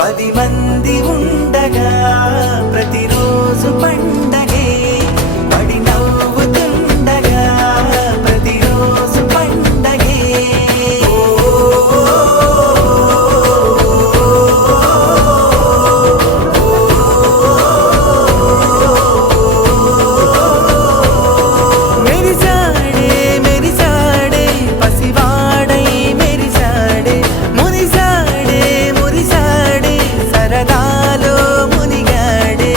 10 మంది ఉండగా ప్రతిరోజు పండగే పడి నవ్వుతుండగా ప్రతిరోజు పండగే మెరిసాడే మెరిసాడే పసివాడై మెరిసాడే మురిసాడే మురిసాడే సరదాలో మునిగాడే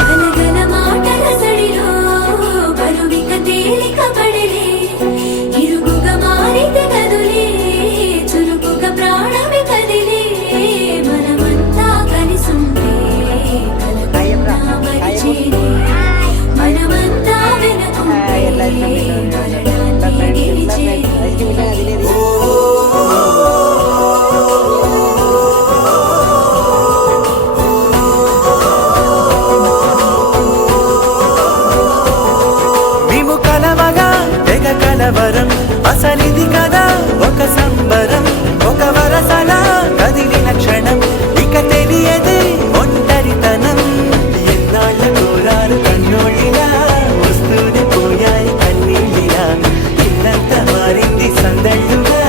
గలగల మాటల సడిలో బరువిక తేలిక పడిలే ఇరుగుగా మారితే కదులే చురుకుగా ప్రాణమి కదిలే మనమంతా కలిసుంటే కలకన్నా మరిచేనే మనమంతా వెనకుంటే మరణాన్ని గెలిచేనే మేము కలవగా తెగ కలవరం అసలిది కదా ఒక సంబరం ఒక వరసలా కదిలిన క్షణం ఇక తెలియదే ఒంటరితనం ఎన్నాళ్ళ కోరారు కన్నోళ్ళిలా వస్తూనే పోయాయి కన్నీళ్ళిలా ఇల్లంతా మారింది సందళ్ళుగా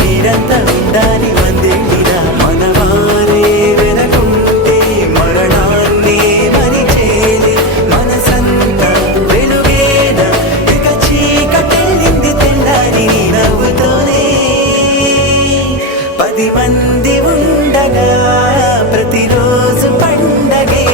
మీరంతా ఉండాలి వందేళ్ళిలా మనవారే వెనకుంటే మరణాన్ని మరిచేది మనసంతా వెలుగేన ఇక చీకటెళ్ళింది తెల్లారి నీ నవ్వుతోనే 10 మంది ఉండగా ప్రతిరోజు పండగే